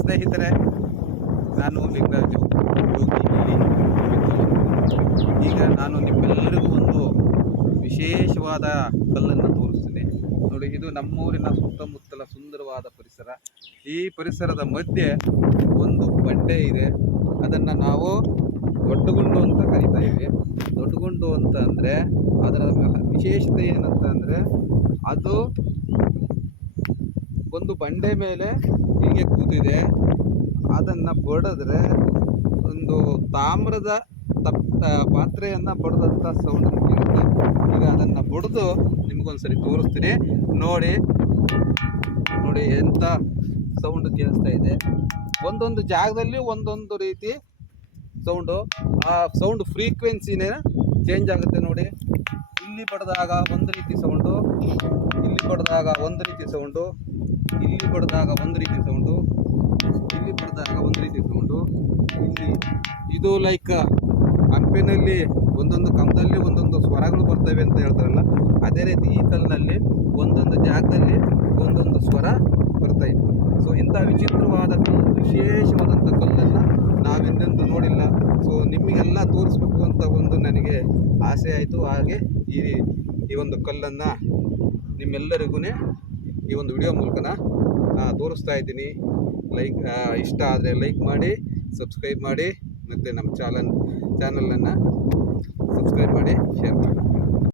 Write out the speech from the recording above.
ಸ್ನೇಹಿತರೆ, ನಾನು ಲಿಂಗರಾಜು. ಈಗ ನಾನು ನಿಮ್ಮೆಲ್ಲರಿಗೂ ಒಂದು ವಿಶೇಷವಾದ ಕಲ್ಲನ್ನು ತೋರಿಸ್ತೀನಿ. ನೋಡಿ, ಇದು ನಮ್ಮೂರಿನ ಸುತ್ತಮುತ್ತಲ ಸುಂದರವಾದ ಪರಿಸರ. ಈ ಪರಿಸರದ ಮಧ್ಯೆ ಒಂದು ಬಂಡೆ ಇದೆ. ಅದನ್ನು ನಾವು ದೊಡ್ಡಗುಂಡು ಅಂತ ಕರಿತಾ ಇದ್ದೀವಿ. ದೊಡ್ಡಗುಂಡು ಅಂತ ಅಂದರೆ ಅದರ ವಿಶೇಷತೆ ಏನಂತ ಅಂದರೆ ಅದು ಒಂದು ಬಂಡೆ ಮೇಲೆ ಹೀಗೆ ಕೂತಿದೆ. ಅದನ್ನು ಬಡಿದ್ರೆ ಒಂದು ತಾಮ್ರದ ತಪ್ ಪಾತ್ರೆಯನ್ನು ಬಡ್ದಂಥ ಸೌಂಡ್ ಕೇಳುತ್ತೆ ಈಗ ಅದನ್ನು ಬಡಿದು ನಿಮಗೊಂದ್ಸರಿ ತೋರಿಸ್ತೀನಿ. ನೋಡಿ ನೋಡಿ ಎಂಥ ಸೌಂಡ್ ಕೇಳಿಸ್ತಾ ಇದೆ. ಒಂದೊಂದು ಜಾಗದಲ್ಲಿ ಒಂದೊಂದು ರೀತಿ ಸೌಂಡು ಆ ಸೌಂಡ್ ಫ್ರೀಕ್ವೆನ್ಸಿನೇ ಚೇಂಜ್ ಆಗುತ್ತೆ ನೋಡಿ. ಇಲ್ಲಿ ಬಡಿದಾಗ ಒಂದು ರೀತಿ ಸೌಂಡು ಬಡಿದಾಗ ಒಂದು ರೀತಿ ಸೌಂಡು ಇಲ್ಲಿ ಬಡಿದಾಗ ಒಂದು ರೀತಿ ಸೌಂಡು ಇಲ್ಲಿ ಬಡಿದಾಗ ಒಂದು ರೀತಿ ಸೌಂಡು ಇಲ್ಲಿ ಇದು ಲೈಕ್ ಹಂಪಿನಲ್ಲಿ ಒಂದೊಂದು ಕಂಬದಲ್ಲಿ ಒಂದೊಂದು ಸ್ವರಗಳು ಬರ್ತವೆ ಅಂತ ಹೇಳ್ತಾರಲ್ಲ, ಅದೇ ರೀತಿ ಈ ಕಲ್ಲಿನಲ್ಲಿ ಒಂದೊಂದು ಜಾಗದಲ್ಲಿ ಒಂದೊಂದು ಸ್ವರ ಬರ್ತಾ ಇದೆ. ಸೊ ಇಂಥ ವಿಚಿತ್ರವಾದ ವಿಶೇಷವಾದಂಥ ಕಲ್ಲನ್ನು ನಾವೆಂದೆಂದು ನೋಡಿಲ್ಲ. ಸೊ ನಿಮಗೆಲ್ಲ ತೋರಿಸ್ಬೇಕು ಅಂತ ಒಂದು ನನಗೆ ಆಸೆ ಆಯಿತು. ಹಾಗೆ ಈ ಈ ಒಂದು ಕಲ್ಲನ್ನು ನಿಮ್ಮೆಲ್ಲರಿಗೂ ಈ ಒಂದು ವಿಡಿಯೋ ಮೂಲಕನ ತೋರಿಸ್ತಾ ಇದ್ದೀನಿ. ಲೈಕ್ ಇಷ್ಟ ಆದರೆ ಲೈಕ್ ಮಾಡಿ, ಸಬ್ಸ್ಕ್ರೈಬ್ ಮಾಡಿ, ಮತ್ತು ನಮ್ಮ ಚಾನಲ್ ಚಾನಲನ್ನು ಸಬ್ಸ್ಕ್ರೈಬ್ ಮಾಡಿ, ಶೇರ್ ಮಾಡಿ.